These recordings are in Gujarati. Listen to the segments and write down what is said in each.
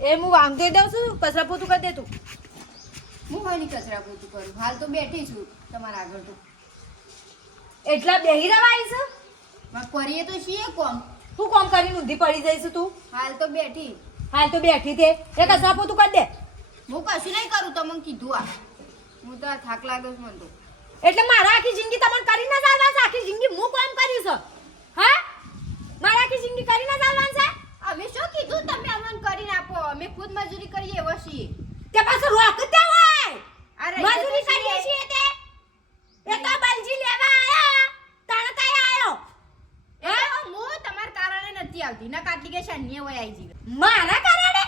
એ હું વાંધી દઉં છું કચરા પોતું કરી દે તું. હું કોઈ નહીં કચરા પોતું કરું હાલ તો બેઠી છું તમારા આગળ તો એટલા બેહી રવાય છે કરીએ તો છીએ કોમ તું કોમ કરીને ઊંધી પડી જઈશ તું. હાલ તો બેઠી હાલ તો બેઠી તે એ કચરા પોતું કરી દે. હું કશું નહીં કરું તમને કીધું આ હું તો આ થાક લાગ્યો છું મને તો એટલે મારા આખી જિંદગી તમને કરી ના ચાલવા છે આખી જિંદગી હું કામ કર્યું છે હા મારા આખી જિંદગી કરી ના ચાલવાનું છે. અમે શું કીધું તમે અમને કરીને આપો અમે ખુદ મજૂરી કરીએ એવો છીએ તે પાછું રોક દે હોય અરે મજૂરી કરીએ છીએ તે એ તો બલજી લેવા આયા તાણે કાય આયો હે હું તમારા કારણે નથી આવતી ના કાટલી કે શન્ય હોય આવી જીવે મારા કારણે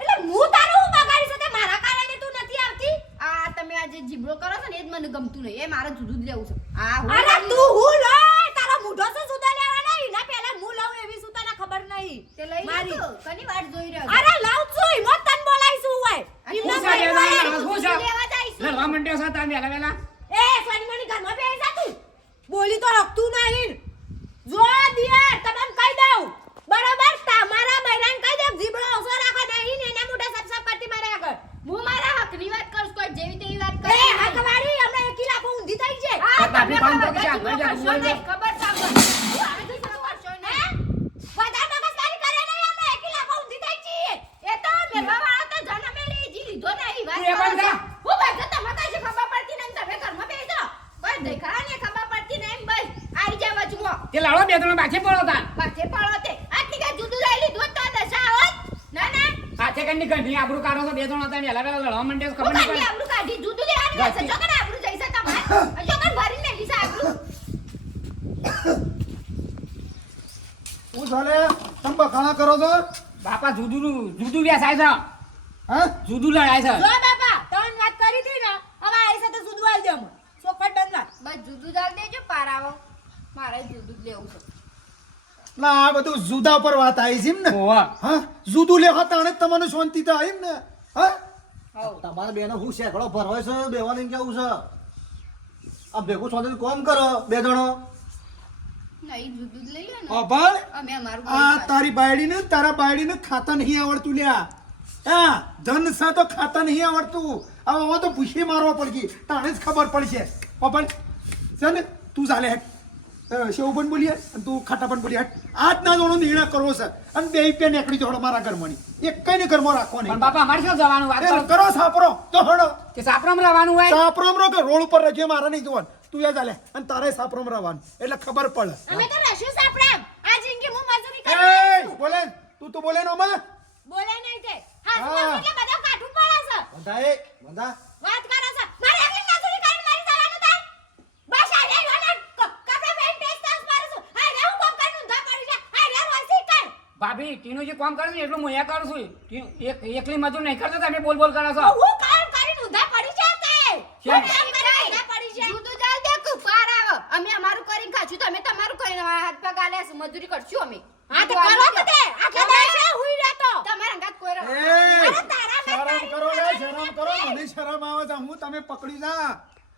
એટલે હું તારું હું બગાડી છે તે મારા કારણે તું નથી આવતી. આ તમે આ જે જીબડો કરો છો ને એ જ મને ગમતું નહીં એ મારે જુદું જ લેવું છે આ અરે તું હું લો તારો મૂઢો છે સુધા લેવાના એના પહેલા હું લઉં એવી સુતા ના ખબર નહીં તે લઈ મારી લીધું કની વાટ જોઈ રહ્યો અરે લઉં છું હિંમત તન બોલાઈશું હોય એમના ભાઈ લેવા જઈશું લડવા માંડ્યો છે તમે વેલા વેલા એ સોની મની ઘરમાં બેસી જા તું બોલી તો રખતું નહીં જો દિયર તમને કહી દઉં બરાબર તમારા બૈરાન કહી દે જીબડો ઓછો રાખો નહીં ને એના મોઢે સબ કરતી મારે આગળ હું મારા હકની વાત કરું કોઈ જેવી તેવી વાત એ કરે હકવારી અમે એકી લાખો ઊંધી થઈ છે ભાભી કામ તો કે છે આગળ જા ખબર છે વધારે મગજમારી કરે નહીં અમે એકી લાખો ઊંધી થઈ છીએ એ તો મેલવા વાળો તો જન્મે લઈ જી લીધો નહીં વાત તું એ બંધ થા. હું ભાઈ તમે કઈ ખબર પડતી નહીં તમે ઘરમાં બેસો કોઈ દેખાડા ને ખબર પડતી નહીં બસ આવી જા વચમાં તે લડો બે ત્રણ બાકી પડો તા પાછે પાડો તે આટલી કે જુદું લઈ લીધું તો દશા હોત ના ના હાથે કની ઘંટી આબરૂ કાઢો છો બે ત્રણ હતા વેલા વેલા લડવા માંડ્યો છે, ખબર હું નહીં કાઢી પડે આબરૂ કાઢી જુદું લેવાની હશે જો કને આબરૂ જઈશે તમારે જો કને ભરી ને લીસા આબરૂ હું ચાલે તમે બખાણા કરો છો બાપા જુદું વ્યાસાય છે હા જુદું લડાય છે જો બાપા તન વાત કરી હતી ને હવે આઈ સાથે સુધુ આલ દે અમે સોફટ બંધ બસ જુદું જાલ દેજો પારાવો મારે જુદું જ લેવું છે ના આ બધું જુદા પર વાત આવી છે એમ ને ઓવા હા જુદું લેવા તાણે તમને શાંતિ તો આવી ને હા હવ તમારે બેને હું શેકડો ભરવાય છે બેવાની કેવું છે આ ભેગું શાંતિ કોમ કરો બે જણો નહીં જુદું જ લઈએ ને અભણ અમે અમારું આ તારી બાયડીને તારા બાયડીને ખાતા નહીં આવડતું લ્યા હા ધન સા તો ખાતા નહીં આવડતું હવે તો પૂછી મારવા પડશે તાણે જ ખબર પડશે અભણ છે ને તું ચાલે હેઠ શેવ પણ બોલીએ અને તું ખાટા પણ બોલીએ આજ ના જોડો નિર્ણય કરવો છે અને બે પે નીકળી જોડો મારા ઘરમાં એક કઈ ને ઘરમાં રાખવા પણ નહીં બાપા અમારે શું જવાનું વાત કરો કરો સાપરો તો હડો કે સાપરામાં રહેવાનું હોય સાપરોમ રો કે રોડ ઉપર રખે મારા નહીં જોવાનું તું યા ચાલે અને તારે સાપરોમ રહેવાનું એટલે ખબર પડે અમે તો રશું સાપડામ આ જિંદગી હું મજૂરી એ કરી બોલે તું તો બોલે નો માં બોલે નહીં તે હા હા. એટલે બધા કાઠું પડે છે બધા એ બધા વાત કરે છે મારે એકલી મજૂરી કરીને મારી જવાનું થાય બસ આ રે અને કપડા પેન્ટ ટેસ્ટ તાસ મારું છું આ રે હું કોમ કરીને ઊંધા પડી છે આ રે રોસી કર ભાભી ટીનું જે કામ કરે છે એટલું હું અહીંયા કરું છું એકલી મજૂર નહીં કરતો તમે બોલ બોલ કરો છો હું કામ કરીને ઊંધા પડી છે તે કેમ? કામ કરીને ઊંધા પડી છે જુદું જાલ દે કે પારાવો અમે અમારું કરીને ખાશું તમે તમારું કરીને હાથ પગ આલે છે મજૂરી કરશું અમે હા તો કરો તો તે આખા દેશે હુઈ રહેતો તમારા અંગાત કોઈ રહો. એ અરે તારા મેં શરમ કરો લે શરમ કરો મને શરમ આવે છે હું તમે પકડી જા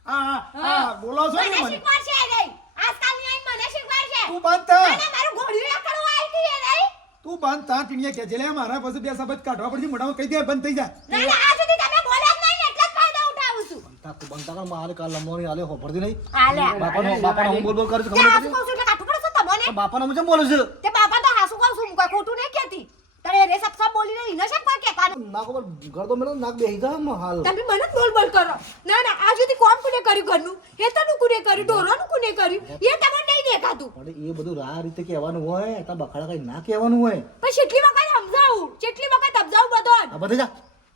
હા હા બોલો છો ને મને મને શીખવાડશે એ રહી આજકાલની આઈ મને શીખવાડશે તું બંધ થા અને મારું ઘોડિયું એકડું આવી ગઈ એ રહી તું બંધ થા ટીણીએ કે જેલે મારા પાસે બે શબ્દ કાઢવા પડશે મોઢામાં કહી દે બંધ થઈ જા ના ના આ સુધી તમે બોલ્યા જ નહીં ને એટલે જ ફાયદો ઉઠાવું છું બનતા કર મારે કાલ લમોની આલે હોભરતી નહીં આલે બાપાનો હું બોલ બોલ કરે છે તે ખબર હાસુ નથી કહું છું એટલે કાઠું પડે છે તમને બાપાનો હું કેમ બોલું છું તે બાપા તો હાસુ કહું છું હું કોઈ ખોટું નહીં કહેતી તારે રે સબ બોલી રહી ન છે કોઈ કહેવાનું નાક ઉપર ગળદો મેળો નાક બેહી જા હાલ તમે મને જ બોલ બોલ કરો ના ના આ સુધી કોમ કોને કર્યું ઘરનું હેતરનું કોને કર્યું ઢોરાનું કોને કર્યું એ તમને નહીં દેખાતું પણ એ બધું આ રીતે કહેવાનું હોય તા બખાડા કઈ ના કહેવાનું હોય પણ કેટલી વખત સમજાવું કેટલી વખત સમજાવું બધો આ બધે જા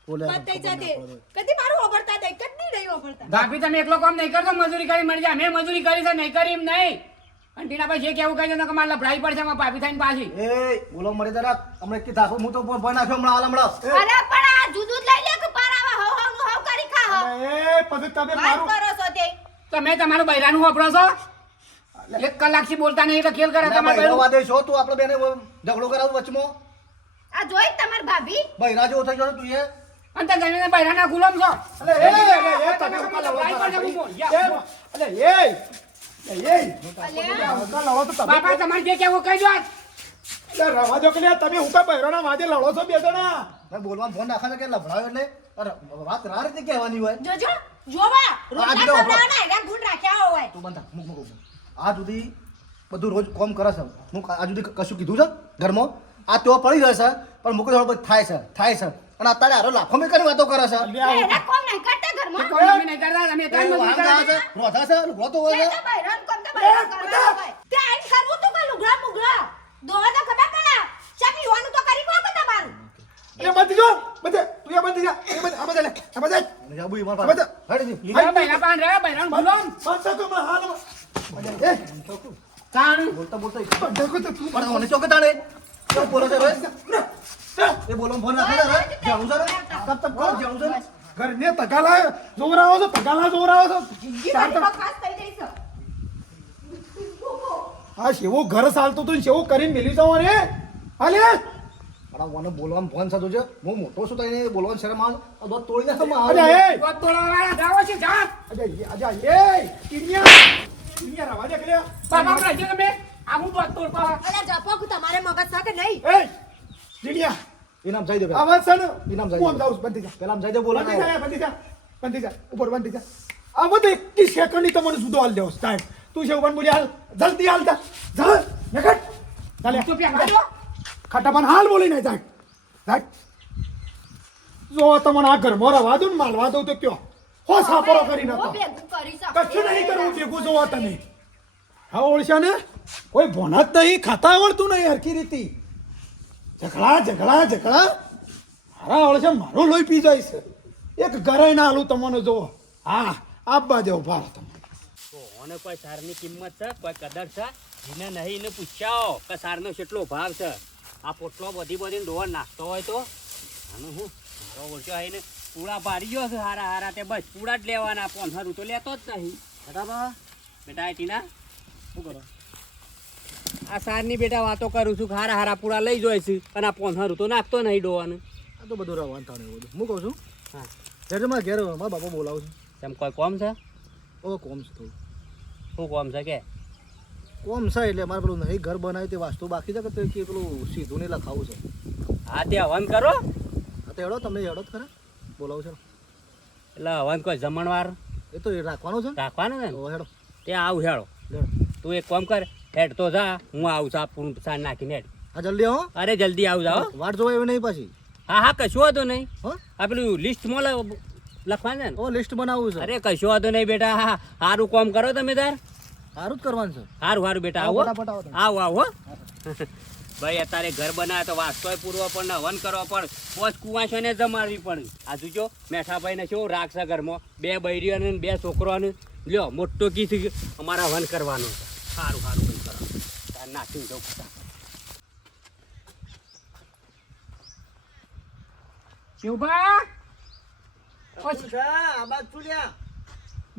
બોલે બતાઈ જાતે કદી મારું ઓભરતા દે કદી નહીં ઓભરતા ભાભી તમે એકલો કામ નહીં કરતો મજૂરી કરી મળી જાય મેં મજૂરી કરી છે નહીં કરી એમ નહીં અને ટીના ભાઈ જે કેવું કહે છે ને કે મારે લફડાઈ પડશે એમાં ભાભી થઈને પાછી એ બોલો મરે જરા હમણાં કે ધાસો હું તો ભય નાખ્યો હમણાં હાલ હમણાં અરે પણ આ જુદું જ લઈ લે કે પારાવા હવ હવ નું હવ કરી ખા હવ એ પછી તમે વાત મારું કરો છો તે તમે તમારું બૈરાનું વાપરો છો 1 કલાકથી બોલતા નહીં એટલે ખેલ કરે તમારે બૈરો બૈરું. વાદે છો તું આપણે બેને ઝઘડો કરાવ વચમાં આ જોઈ તમાર ભાભી બૈરા જેવો થઈ ગયો તું એ અને તમે જમીને બૈરાના ગુલામ છો અલે એ તમે ઉપર લફડાઈ પડશે હું બોલ. અલે એ અલ્યા લડો તો તમે બાપા તમારે જે કેવું કહી દો આજ. અરે રવા દો કે લ્યા, તમે હું કા બહેરોના વાદે લડો છો બે જણા? ભાઈ બોલવા ફોન નાખા છે કે લફડાયો એટલે અરે વાત રા રીતે કહેવાની હોય જોજો જોવા રોટલા જો, ખવડાવવાના એના ગુણ રાખ્યા હોય. તું બંધ થાક, મૂક. આ સુધી બધું રોજ કોમ કરે છે હું આ સુધી કશું કીધું છે ઘરમાં આ તેઓ પડી જાય છે પણ મૂકે થોડું બધું થાય છે અને અત્યારે હારો લાખો મેં કરી વાતો કરે છે એના કોમ નહીં કરતા ઘરમાં. કોઈ અમે નહીં કરતા, અમે કાંઈ મજૂરી વાંધા કરવા છે રોધા છે રોતો હોય એ છે તો બૈરાન કોમ તો બૈરાન કરવા હોય. તે આઈને કરવું તું કે લુગડા મુગડા દોવા તો ખબર પડે ચમ યુવાનું તો કરી કોક તમારું. એ બંધ જો બંધ તું એ બંધ જા એ બંધ આ બંધ લે આ બંધ અને જાબુ ઈ માર આ બંધ પાસે હેડી દી. લીધા બૈરા પાન રે, બૈરાને બોલો. બંધ તો માં હાલ એ તાણ. બોલતા બોલતા બંધ કો તો તું પણ મને ચોકે તાણે કેમ બોલે છે રોજ એ બોલવા ફોન નાખે છે રે જાણું છે રે તપ તપ કર જાણું છે રે ઘરને તગાલા જોવરાવો છો તગાલા જોવરાવો છો ચાર તો ખાસ થઈ જઈશ. આ શેવો ઘર ચાલતો તું શેવો કરીને મેલી જાવ ને હાલે પણ મને બોલવામાં ફોન થતો છે હું મોટો છું તો એને બોલવાનું શરમ આવે આ દોત તોડી નાખે માં અરે આવે એ દોત તોડવાવાળા જાઓ છે, જા. અજા એ ટીનિયા રવા દે કે લ્યા. બાપા આપણે હજી તમે આવું દોત તોડવા. અરે જપો કે તમારે મગજ છે કે નહીં? એ ટીનિયા ઇનામ જઈ દે આ વાત છે ને ઇનામ જાય. હું આમ જાઉં છું, બંધ થઈ જા પેલા જઈ દે બોલવા બંધ થઈ જા બંધ થઈ જા ઉપર બંધ થઈ જા આ બધું 21 સેકન્ડની તમને જુદો હાલ દેવો ટાઈમ તું છે ઉપર બોલી હાલ જલ્દી હાલ જા જા નકટ ચાલે ચૂપ યા, કાઢો. ખાટામાં હાલ બોલી નહીં જાય જાય જો તમને આ ઘરમાં રવા દઉં ને માલવા દઉં તો કયો હો સાપરો કરી હું નાખો ભેગું કરી શકું. કશું નહીં કરવું ભેગું જોવા તમે હા ઓળશા ને કોઈ ભોના જ નહીં ખાતા આવડતું નહીં હરખી રીતિ ઝઘડા મારા ઓળશા મારું લોહી પી જાય છે એક ઘરે ના આલું તમને જોવો હા આપવા દેવો ભાર તમે ઓને કોઈ સારની કિંમત છે, કોઈ કદર છે, એને નહીં એને પૂછ્યાઓ કે સારનો કેટલો ભાવ છે. આ પોટલો બધી ડોર નાખતો હોય તો આનું હું મારો ઓળખ્યો આવીને પૂળા ભારી ગયો છે હારા તે બસ પૂળા જ લેવાના, પોંથારું તો લેતો જ નહીં. બરાબર બેટા ટીના શું કરો? આ સારની બેટા વાતો કરું છું કે હારા પૂળા લઈ જોઈ છે અને આ પોંથારું તો નાખતો નહીં ડોવાનું. આ તો બધું રવાન થાણે બધું હું કહું છું હા ઘરે માં ઘેર મારા બાપા બોલાવું છું તેમ કોઈ કોમ છે? ઓ કોમ છે થોડું શું કોમ છે કે? કોમ છે એટલે મારે પેલું નહીં ઘર બનાવી તે વાસ્તુ બાકી છે કે તે કે પેલું સીધું નહીં લખાવું છે હા તે હવન કરો આ તો હેડો તમને હેડો જ ખરા બોલાવું છે એટલે હવન કોઈ જમણવાર એ તો રાખવાનું છે ને રાખવાનું ને ઓ હેડો તે આવું હેડો. હેડો તું એક કામ કર, હેડ તો જા, હું આવું છું આ પૂરું સાર નાખીને હેડ. હા જલ્દી આવો અરે જલ્દી આવું જાઓ. વાટ જોવા એવી નહીં પાછી હા હા કશું વાંધો નહીં. હો આ પેલું લિસ્ટમાં લખવાનું છે ને? ઓ લિસ્ટ બનાવવું છે અરે કશું વાંધો નહીં બેટા. હા સારું કામ કરો તમે તાર. સારું જ કરવાનું છે સારું બેટા આવો. ફટાફટ આવો તમે. આવો ભાઈ અત્યારે ઘર બનાવે તો વાસ્તોય પૂરવો પણ ને હવન કરવા પણ બસ કુવાશોને જમાડવી પડે. આ જોજો મેઠાભાઈને શું રાખશે ઘરમાં, 2 બૈરીઓને ને 2 છોકરોને. લ્યો મોટો કીધું અમારે હવન કરવાનું છે. સારું ભાઈ કરો તાર નાખીને જાઉં ફટાફટ. શિવભા આ બાદ ચૂલ્યા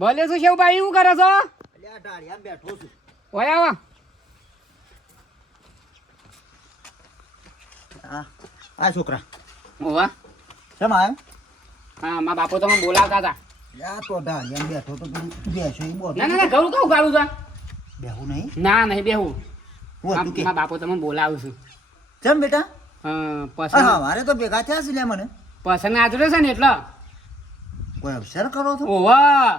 ભલે શું શિવભાઈ એવું કરે છો? અલ્યા ઢાળિયા બેઠો છું ઓય આવો. આ છોકરા ઓવા કેમ આવ્યો હા મારા બાપો તમે બોલાવતા હતા. યા તો ઢાળિયા બેઠો તો પેલું બેસો એ બોલ ના ઘરું કહું ગાળું છે? બેહું નહીં ના નહીં બેહું. હું હતું કે મારા બાપો તમે બોલાવું છું. કેમ બેટા પસંદ હા મારે તો ભેગા થયા છે લે મને પસંદ આજરે છે ને એટલે કોઈ અવસર કરો છો ઓવા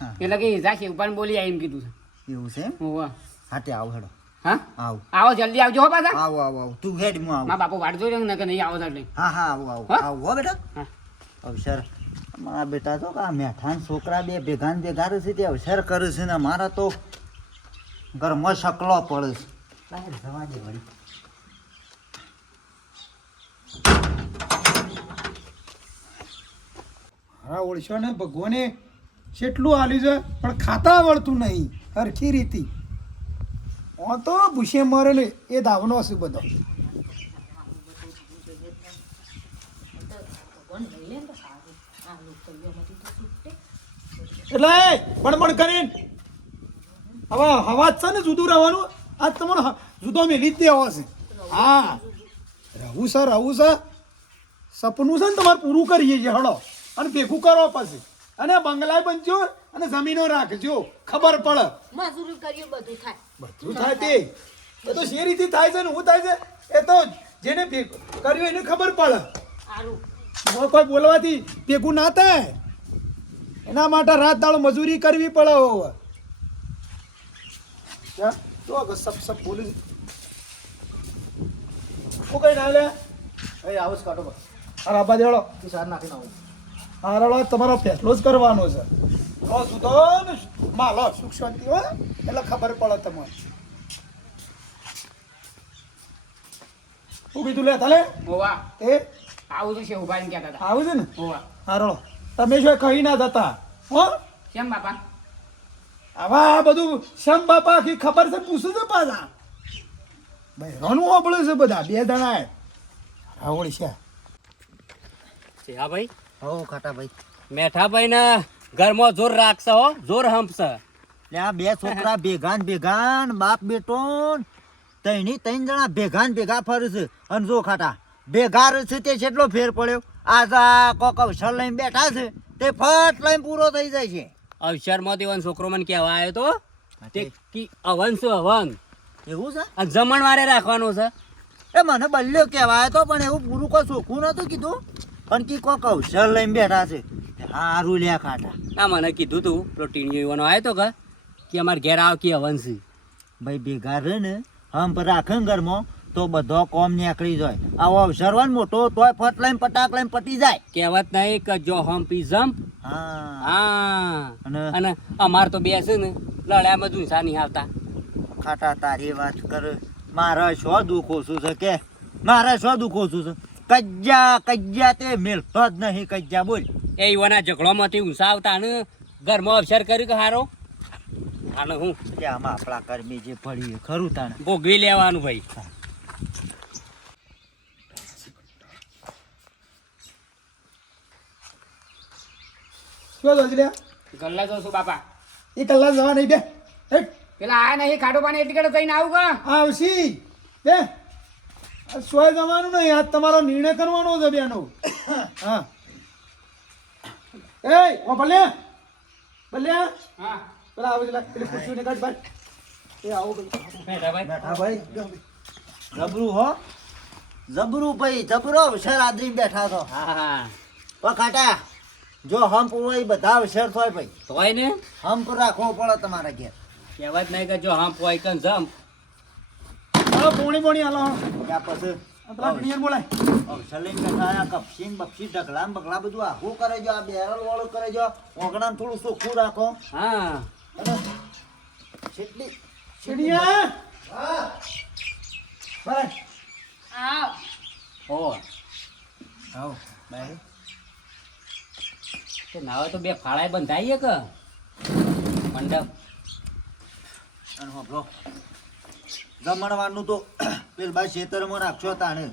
હા. એટલે કે ઈજા શિવપાન બોલી આવી એમ કીધું છે. એવું છે એમ? ઓવા હાટે આવો હેડો હા આવો આવો જલ્દી આવજો હો પાછા. આવો આવો આવો તું હેડ હું આવું મારા બાપો વાટ જોઈ રહ્યો ને કે નહીં આવો તો એટલે. હા હા આવો આવો હા? આવો હો બેટા હા. અવસર મારા બેટા તો આ મેઠાન છોકરા બે ભેગા ને ભેગા રહે છે તે અવસર કરે છે ને મારા તો ઘરમાં શકલો પડે છે બહાર જવા દે વળી હા ઓળશો ને ભગવાને કેટલું આલ્યું છે પણ ખાતા આવડતું નહીં હરખી રીતિ ઓ તો ભૂસે મરે ને એ દાવનો હશે બધો એટલે બણબણ કરીને હવે હવા છે ને જુદું રહેવાનું આજ તમારો જુદો મેલી જ દેવો છે હા રહું છે સપનું છે ને તમારે પૂરું કરીએ છીએ હળો અને ભેગું કરો પછી અને બંગલા બનજો અને જમીનો રાખજો ખબર પડે મજૂરી કરીએ બધું થાય. બધું થાય તે બધું શી રીતે થાય છે ને હું થાય છે એ તો જેને કર્યું એને ખબર પડે. કોઈ બોલવાથી ભેગું ના થાય. એના માટે રાત દાડો મજૂરી કરવી પડે. સબ બોલી હું કઈ ના લે આવું જ કાઢો બસ. આ રાબા દેડો તું સાર નાખીને આવું. હારાળો તમારો ફેસલો જ કરવાનો છે. લો સુધો ને માલો સુખ શાંતિ હોય એટલે ખબર પડે તમને. શું કીધું લે તાલે ઓવા એ આવું તો છે ઉભા એમ કહેતા હતા. આવું છે ને ઓવા હારાળો તમે શું કહી ના જતા હો કેમ બાપા? આવા આ બધું શમ બાપા આખી ખબર છે પૂછું છે પાછા ભાઈ રોનું હોબળે છે બધા બે જણા રાવળી છે હા ભાઈ હો ખાટા ભાઈ. મેઠાભાઈ ને ઘરમાં જોર રાખશે હો, જોર હંપશે. ત્યાં બે છોકરા ભેગા ને ભેગા ને બાપ બેટો ત્રણ જણા ભેગા ને ભેગા ફરે છે. અને જો ખાટા ભેગા રહે છે તે કેટલો ફેર પડ્યો. આ કોક અવસર લઈને બેઠા છે તે ફટ લઈને પૂરો થઈ જાય છે. અવસરમાં દેવાનો છોકરો મને કહેવા આવ્યો તો તે કી હવન છે હવન, એવું છે અને જમણવારે રાખવાનો છે. એ મને બલ્યો કહેવાય તો પણ એવું પૂરું કોઈ ચોખ્ખું નતું કીધું. પણ કી કોક અવસર લઈને બેઠા છે. હારું લ્યા ખાટા. ના મને કીધું તું પેલો ટીણીયો યુવાનો આવ્યો તો કે અમારે ઘેર આવ કે હવન છે. ભાઈ ભેગા રહે ને હંપ રાખે ને ઘરમાં તો બધો કોમ નીકળી જાય. આવો અવસર હોય ને મોટો તોય ફટ લઈને પટાક લઈને પટી જાય. કહેવત નહીં કે જો હમ્પ ઈ જમ્પ. હા હા અને- અને અમાર તો બે છે ને લડામાં ઝૂંસા નહીં આવતા. ખાટા તારી વાત કર. મારા શું દુઃખ ઓછું છે કે મારા શું દુઃખ ઓછું છે. કજ્જા તે મેલતો જ નહીં. કજ્જા બોલ. એ યુવાના ઝઘડોમાંથી ઊંસા આવતા ને ઘરમાં અવસર કર્યું કે હારો આને હું કે આમાં આપણા કર્મી જે પડી ખરું તાણે. ભોગવી લેવાનું ભાઈ. શું દોજ લે ગલ્લા જો છું બાપા. એ કલાક જવા નહીં બે હેટ. પેલા આ નહીં ખાડો પાણી એટલી કડે થઈને આવું કા? આવશી બે સોય જવાનું નહીં. આજ તમારો નિર્ણય કરવાનો છે બેનો. હા એ ઓ ભલ્યા ભલ્યા હા પેલા આવો પેલા પેલી ખુરશી ને કાઢ ભાઈ. એ આવો ભાઈ મેઠાભાઈ બેઠા ભાઈ જબરું હો જબરું ભાઈ જબરો અવસર આદરી બેઠા છો. હા હા ઓ ખાટા જો હંપ હોય બધા અવસર થાય ભાઈ. તોય ને હંપ રાખવો પડે તમારા ઘેર. કહેવત નહીં કે જો હમ્પ હોય કે જમ્પ. હા પોણી પોણી હાલો ત્યાં પછી આ પેલા ક્લિયર બોલાય. અવસર લઈને બેઠા આ કપસીન બપસી ઢગલા ને બગલા બધું આખું કરે જો. આ બેરલ વાળું કરે જો. ઓગણામાં થોડું ચોખ્ખું રાખો. હા અને જેટલી ચીડિયા ભાઈ ઓ આવો ભાઈ. તે નાવે તો બે ફાળાએ બંધાઈએ કે મંડપ. અને હોભળો જમણવાનું તો પેલ ભાઈ ખેતરમાં રાખશો તાણે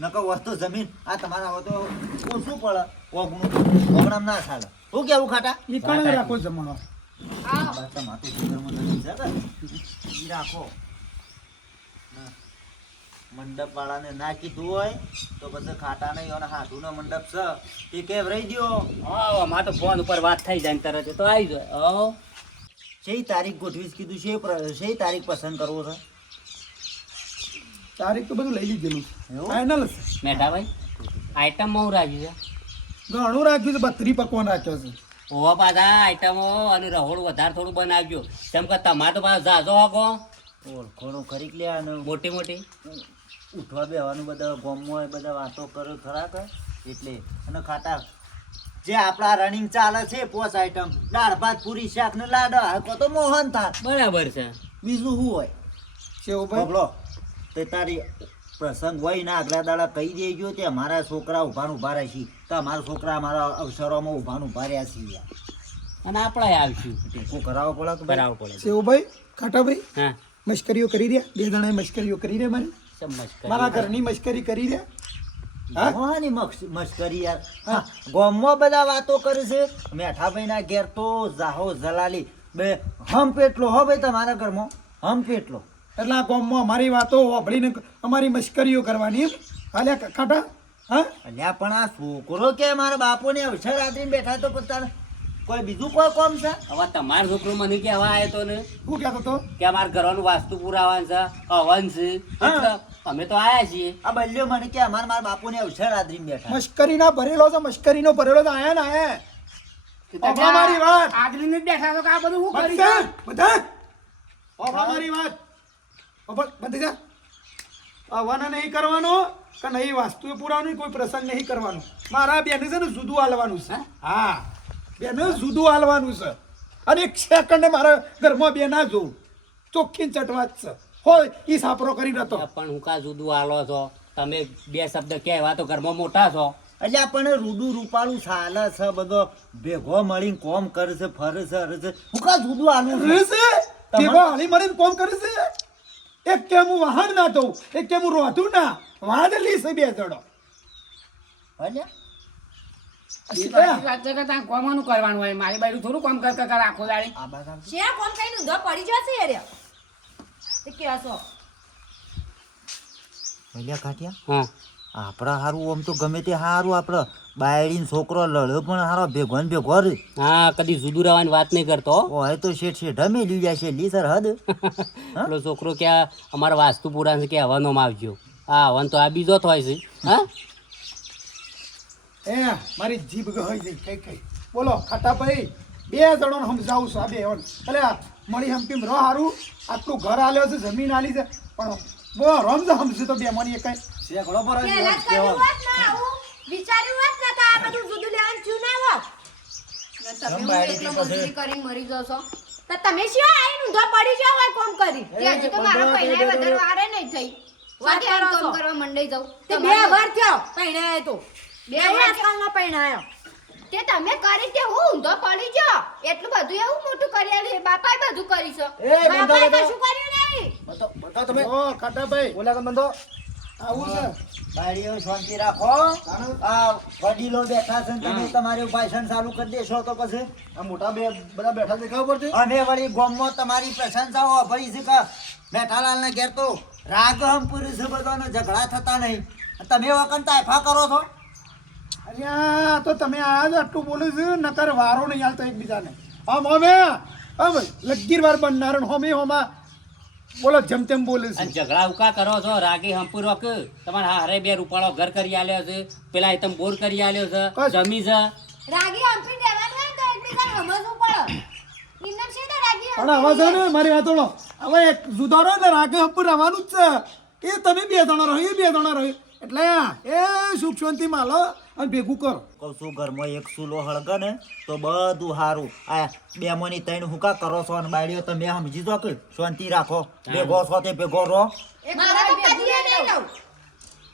નકર વસ્તુ જમીન આ તમારા હવે તો ઓછું પડે. ઓગણામ ના ચાલે. શું કેવું ખાટા? ઈ કણ રાખો જમણો. બસ માથું ખેતરમાં જમીન છે કે ઈ રાખો. મંડપ વાળાને ના કીધું હોય તો પછી ખાટા નહીં અને હાથુનો મંડપ છે એ કેમ રહી ગયો. હા અમાર તો ફોન ઉપર વાત થઈ જાય ને તરત તો આવી જાય. ઓ શેઈ તારીખ ગોઠવીશ કીધું શેઈ તારીખ પસંદ કરવો છે. તારીખ તો બધું લઈ લીધેલું એવું? ફાઇનલ છે. મેઠાભાઈ આઈટમ બહુ રાખ્યું છે. ઘણું રાખ્યું છે. 32 પકવાન રાખ્યો છે. ઓવા પાછા આઈટમો અને રહોડું વધારે થોડું બનાવજો. કેમ કે તમારે તો પાછો ઝાઝો હકો ઓળખોણું કરી લે અને મોટી મોટી. ઉઠવા બેવાનું બધા ગોમમાં બધા વાતો કરે ખરા કે એટલે. અને ખાટા જે આપણા રનિંગ ચાલે છે 5 આઈટમ દાળ ભાત પૂરી શાક ને લાડવા હકો તો મોહન થાળ. બરાબર છે. બીજું શું હોય કેવું ભાઈ બોલો તે તારી પ્રસંગ હોય ને આગલા દાડા કહી દેજો તે અમારા છોકરા ઉભા રહ્યા છે તો અમારા છોકરા અમારા અવસરોમાં ઉભા રહ્યા છે. અને આપણે આવશું ટેકો કરાવવો પડે કે ભાઈ? કરાવવું પડે. કેવું ભાઈ ખાટાભાઈ હા મશ્કરીઓ કરી રહ્યા. બે જણાએ મશ્કરીઓ કરી રહ્યા મારી. સમજ મારા ઘરની મશ્કરી કરી રહ્યા. હા? મોહાની મશ્કરી યાર. હા ગામમાં બધા વાતો કરે છે. મેઠાભાઈના ઘેર તો જાહો જલાલી બે હમ પેટલો હો ભાઈ તમારા ઘરમાં હમ પેટલો. એટલે આ ગામમાં અમારી વાતો વાપરીને અમારી મશ્કરીઓ કરવાની એમ હાલ્યા ખાટા. હા અલ્યા પણ આ છોકરો કે મારા બાપોને અવસર આદરીને બેઠા તો પોતાને કોઈ બીજું કોઈ કોમ છે હવે તમારો છોકરો મને કહેવા આવ્યો તો ને શું કહેતો તો કે અમારે ઘરવાનું વાસ્તુ પુરાવાનું છે હવન છે એટલે અમે તો આયા છીએ. આ બલ્યો મને કે અમાર મારા બાપુને અવસર આદરીને બેઠા મશ્કરીના ભરેલો છે મશ્કરીનો ભરેલો તો આયા ને આયા ઓભળો મારી વાત આદરીને જ બેઠા છો કે આ બધું શું કરી બધા બધા ઓભળો મારી વાત ઓભળ બંધ જા આવવાના નહીં કરવાનો કે નહીં વાસ્તુ પુરાવાનું કોઈ પ્રસંગ નહીં કરવાનો મારા બેને છે ને જુદું હાલવાનું છે હા બેને જુદું હાલવાનું છે અને એક સેકન્ડ મારા ઘરમાં બે ના જોઉં ચોખ્ખી ચટવા જ છે હોય ઈ સાપરો કરી નતો પણ હું કા જુદું હાલો છો તમે બે શબ્દ કહેવા તો ઘરમાં મોટા છો. એટલે આપણને રૂડું રૂપાળું ચાલે છે બધો ભેગો મળીને કોમ કરે છે ફરે છે હરે છે હું કા જુદું આલું છું રહેશે ભેગો હાલી મળીને કોમ કરે છે એક કે હું વાહન ના દઉં એક કે હું રોધું ના વાદળી છે બે જણો અલ્યા વાત છે કે તારે કોમવાનું કરવાનું હોય મારી બાજુ થોડું કામ કર કર આખો દાડી આ બાજુ આમ. છે કોમ કઈ ઊંધો પડી જશે યાર તે કેસો અલ્યા કાઠિયા હા આપણા હારું આમ તો ગમે તે હારું આપણે બાયડીનો છોકરો લડ્યો પણ હારો ભેગો ને ભેગો રે હા કદી જુદું રહેવાની વાત નહીં કરતો. ઓય તો શેઠ શેઠ મેલી જાય છે લી સર હદ પેલો છોકરો કે અમારા વાસ્તુ પુરાણ છે કે હવનમાં આવજો. હા હવન તો આ બીજો જ હોય છે. હા એ મારી જીભ ગઈ જઈ કઈ કઈ બોલો ખાટાભાઈ બે જણોને સમજાવું છું આ બે એટલે મળી હમકીમ રહો હારું આટલું ઘર આલ્યો છે જમીન આલી છે પણ બો રમજ સમજુ તો બે મળી કઈ શેકડો પર જ પહેલા જ કર્યું હોત ને આવું વિચાર્યું હોત ને તો આ બધું જુદું લેવાનું થયું ના હોત ને તમે હું એકલો મજૂરી કરીને મરી જશો તો તમે શું આઈને ઊંધો પડી જાવ હોય કોમ કરી તે હજી તો મારા પૈણા વધારે વારે નહીં થઈ વાત વાતે આમ કરો છો. કામ કરવા મંડાઈ જાઉં તે બે વર થયો પૈણાયો તો બે આજકાલનો પૈણાયો તે તમે કરી તે હું ઊંધો પડી ગયો એટલું બધું એવું મોટું કરી આલ્યું બાપાએ બધું કરી છે બાપાએ કશું કર્યું નહીં બતાવો તમે ઓ ખાટાભાઈ બોલ્યા કે બંધો આવું છે બાયડીઓ શાંતિ રાખો આ વડીલો બેઠા છે ને તમે તમારું ભાષણ ચાલુ કરી દેશો તો પછી આ મોટા બે બધા બેઠા દેખાવ પડશે અમે વળી ગામમાં તમારી પ્રશંસાઓ ભરી છે કે મેઠાલાલને ઘેર તો રાગ હમપુરી છે બધાનો ઝઘડા થતા નહીં તમે વખત તાયફા કરો છો અરે આ તો તમે આજ આટલું બોલે છે નકર વારો નહીં હાલતો એકબીજાને આમ અમે આમ લગીર વાર બનનાર હોમે હોમાં બોલો જેમ તેમ બોલે છે અને ઝઘડા ઉકા કરો છો રાગી હંપુર વક તમારા હારે બે રૂપાળો ઘર કરી આલ્યો છે પેલા તમે બોર કરી આલ્યો છે જમી છે રાગી હંપી દેવાનું હોય તો એકબીજાને સમજવું પડે ઇન્દર છે તો રાગી પણ આવા છે ને મારી વાત સાંભળો. હવે એક જુદારો એટલે રાગે ઉપર રહેવાનું જ છે એ તમે બે જણા રહો એ બે જણા રહો એટલે એ સુખ શાંતિ માલો અને ભેગું કરો કહું છું ઘરમાં એક ચૂલો હળગે ને તો બધું સારું આ બે મની ત્રણ હુકા કરો છો અને બાયડીઓ તમે સમજી દો કે શાંતિ રાખો ભેગો છો તે ભેગો રહો મારા તો કદી નહીં લઉં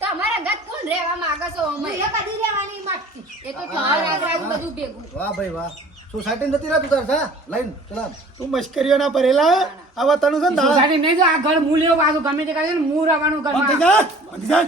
તમારા ગત કોણ રહેવા માંગે છો અમે હું કદી રહેવાની માગતી એ તો તમારે આવું બધું ભેગું વાહ ભાઈ વાહ સોસાયટી નથી રહેતું તાર છે લાઈન ચલા તું મશ્કરીઓ ના ભરેલા આવા તનું છે ને દાડા સોસાયટી નહીં જો આ ઘર હું લેવો પાછું ગમે તે કરે છે ને હું રહેવાનું બંધ ઘરમાં જા બંધ જા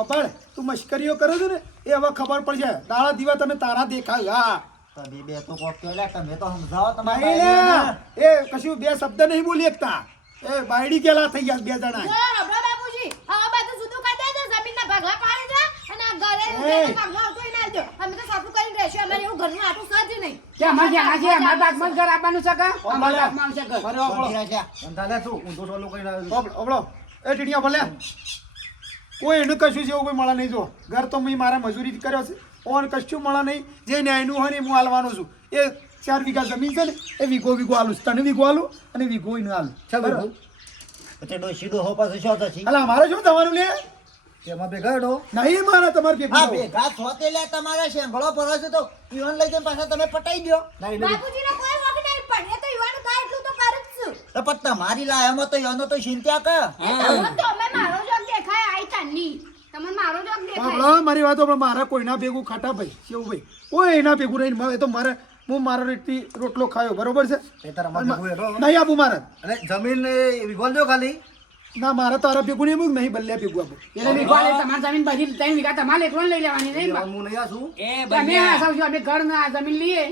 ઓપણ તું મશ્કરીઓ કરે છે ને એ હવે ખબર પડશે દાડા દીવા તને તારા દેખાય હા તમે બે તો કોક કહેલા તમે તો સમજાવો તમારી નહીં બાયડીઓને. એ કશું બે શબ્દ નહીં બોલી એકતા એ બાયડી કેલા થઈ ગયા બે જણા જો રબડા બાપુજી હવે બધું જુદું કરી દેજો જમીનના ભાગલા પાડી દે અને આ ઘરે એ. ઉધેડનો ભાગલો આવતો ય ના આવજો અમે તો સાપું કરીને રહેશું અમારે એવું ઘરનું આટું સજ નહીં કે અમારે જ્યાં છે અમારા ભાગમાં જ ઘર આપવાનું છે કે અમારા ભાગમાં આવશે ઘર અરે ઓપળો શાંતિ રાખ્યા. બંધા લે તું ઊંધો સોલો કરીને આવ્યો છું. ઓપળો એ ટીડિયા ભલે કોઈ એનું કશું છે એવું કોઈ મળે નહીં જો ઘર તો મેં મારા મજૂરી કર્યો છે ઓન કશું મળે નહીં જે ન્યાયનું હોય ને હું હાલવાનો છું એ 4 વીઘા જમીન છે ને એ વીઘો હાલું છું. તને વીઘો હાલું અને વીઘો એને હાલું ચાલ બરાબર? ભાઈ પછી ડોશીડો હો પાછું શું થશે અલા અમારે શું થવાનું લે એમાં ભેગા હેડો નહીં મારા તમારે આ ભેગું ભેગા છોતે લે તમારા શેંગળો ભરો છો તો ઈવન લઈ જઈને પાછા તમે પટાઈ દો નહીં બાપુજીને કોઈ વખ નહીં પણ એ તો યુવાનું થાય એટલું તો કરું જ છું તો પણ તમારી લાયામાં તો એનો તો ચિંતા કર તમે તો અમે મારો જોગ દેખાય આઈ તાની તમને મારો જોગ દેખાય બાબલા મારી વાતો પણ મારા કોઈના ભેગું ખાટા ભાઈ શેવું ભાઈ કોઈ એના ભેગું રહીને એ તો મારે હું મારો રોટલો ખાયો બરોબર છે એ તારા માં ભેગું હેડો નહીં આપું મારે અને જમીન વિગોલ દો ખાલી ના મારે તારા ભેગું નહીં નહીં બલ્લે ભેગું આપું એટલે વીઘો લે તમારી જમીન બધી 3 વીઘા તમારે એકલો લઈ લેવાની નહીં બા. હું નહીં આસું એ તમે બન્યા આ સૌથી અમે ઘર ના જમીન લઈએ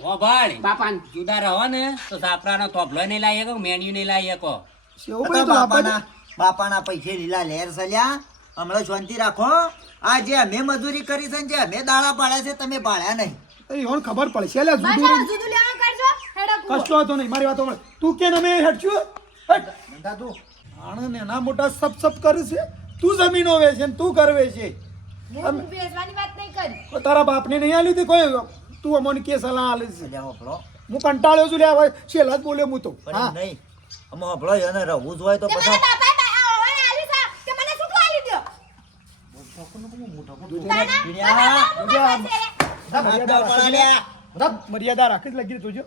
ઓ ભાઈ બાપાને જુદા રહો ને તો સાપરાનો તોફલો નહીં લાવી શકો મેન્યુ નહીં લાવી શકો શેવું તો ભાઈ તો આપવા બાપાના પૈસે લીલા લહેર સલ્યા હમણાં શાંતિ રાખો આ જે અમે મજૂરી કરી છે ને જે અમે દાડા પાડ્યા છે તમે પાડ્યા નહીં એ હોન ખબર પડશે લે બસ જુદું હવે જુદું લેવાનું કરજો હેડો કૂવો. કશો હતો નહીં મારી વાતો મળે તું કે અમે હેડશું હટ ધંધા તું આણંદ એના મોટા સપ કરે છે તું જમીનો વેચે ને તું ઘર વેચે હું બેસવાની વાત નહીં કરી. કોઈ તારા બાપને નહીં આલી હતી કોઈ તું અમને કે સલાહ આલે છે એટલે હોભળો હું કંટાળ્યો છું લે હવે છેલ્લા જ બોલ્યો હું તો પણ હા એમ નહીં અમે હોભળો એને રહેવું જ હોય તો તે પછી મારા બાપાએ આ ઓવાને આલી છે કે મને છૂટું આલી દ્યો. તાના વીણ્યા. મર્યાદા રાખી જ લગી જોજો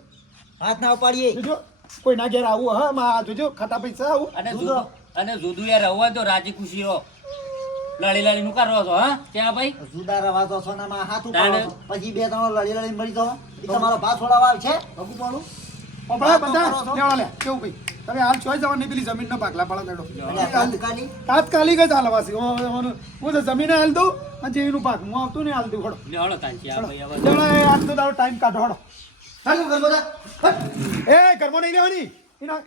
હાથ ના ઉપાડીએ જોજો કોઈ ના ઘેર આવું હા માં જોજો ખાતા પૈસા આવું અને જુદું યાર રહું હોય તો રાજી ખુશી રહો લડી લડી નું કરો છો હા ક્યાં ભાઈ જુદા રવા તો સોનામાં હાથ તાને. ઉપાડો છો. પછી બે ત્રણ લડી લડી મરી જાઓ એ તમારો ભાત છોડાવવા છે ભગુ પાડું પપડા બધા લેવા લે કેવું ભાઈ તમે હાલ ચોઈ જવાની પેલી જમીનનો ભાગલા પાડો દેડો એટલે તાત્કાલિક તાત્કાલિક જ હાલવાસી હું તો જમીને હાલ દઉં અને જેવીનું પાક હું આવતું નહીં હાલ દઉં હડો લે હળો તાંચી આ ભાઈ હવે ચાલો એ આજનો તારો ટાઈમ કાઢો હડો હાલો ઘર બધા એ ઘરમાં નહીં લેવાની એના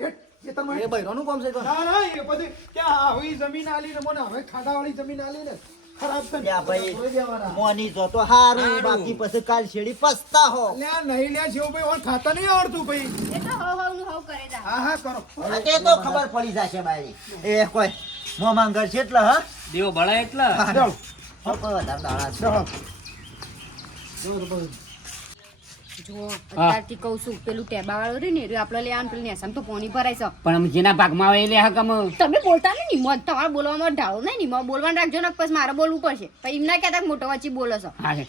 એ તમે એ બૈરોનું કામ છે તો ના ના એ પછી ક્યાં આવી જમીન આલી ને મને હવે ખાડાવાળી જમીન આલી ને ખરાબ છે લ્યા ભાઈ છોડી દેવાના. મોની જો તો હારું બાકી પછી કાલ શેડી પસ્તા હો લ્યા નહીં લ્યા જેવું ભાઈ ઓન ખાતા નહીં આવડતું ભાઈ એ તો હવ હવનું હવ કરે જા. હા હા કરો હવે તે તો ખબર પડી જશે બાઈ એ કોઈ મોમાં ઘર છે એટલે હા દેવો ભળાય એટલે ચાલો વધારે દાડા છે ચાલો જુઓ અત્યારથી કહું છું પેલું ટેબા વાળું રહ્યું ને એ આપણે લેવાનું પેલું નેસામ તો પોણી ભરાય છે. પણ આમ જેના ભાગમાં આવે એટલે હકમ તમે બોલતા નહીં નિમો તમારે બોલવામાં ઢાળો નહીં નિમો બોલવાનું રાખજો ને પછી મારે બોલવું પડશે પછી એમ ના કહેતા કે મોટો વચ્ચે બોલો છો હા છે